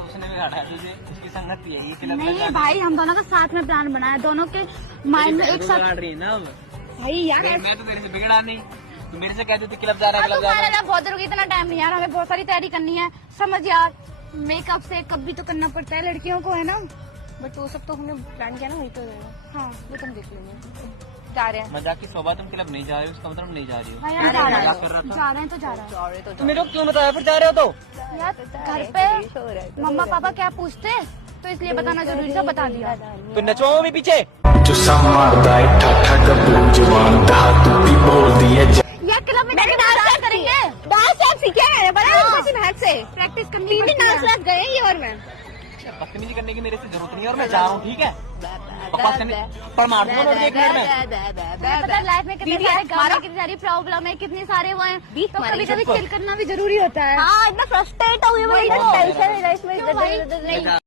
उसने बिगाड़ा है तुझे, उसकी संगत यही क्लब नहीं भाई, हम दोनों का साथ में प्लान बना है, दोनों के माइंड में एक साथ। बिगाड़ रही है ना अब। भाई यार मैं तो तेरे से बिगड़ा नहीं, तू मेरे से कहती थी क्लब जा रहा है, क्लब जा रहा है। बहुत देर हो गई, इतना टाइम नहीं यार, हमें बहुत सारी तैयारी करनी है, समझ यार। मेकअप से कब भी तो करना पड़ता है लड़कियों को, है ना। बट वो सब तो हमने प्लान किया ना, वही तो है। हाँ वो तुम देख लेंगे। जा रहे हैं। मजाक की शोभा, तुम क्लब नहीं जा रहे हो उसका मतलब नहीं जा रही हो। हाँ यार, जा रहे मजाक कर रहा हैं, था। जा रहे हैं तो जा रहे हैं। जा रहे तो तुम मेरे को क्यों बताया फिर जा रहे हो तो? यार घर पे मम्मा पापा क्या पूछते, तो इसलिए बताना जरूरी था, बता दिया। फिर नचवाओ भी पीछे। यार क्लब में डांस करेंगे, डांस आप सीखे हैं बड़ा से प्रैक्टिस करनी डांस पड़ती है। क्लास गए ये और मैं बदतमीजी करने की मेरे से जरूरत नहीं है और मैं जा रहा हूँ, ठीक है? बकवास करने पर मार दूंगा नोट एक मिनट में। पता है लाइफ में कितने सारे गाने, कितनी सारी प्रॉब्लम है, कितनी सारे वो हैं, तो कभी कभी चिल करना भी जरूरी होता है। हाँ इतना फ्रस्ट्रेट हो गई, टेंशन है लाइफ में। क्यों भाई?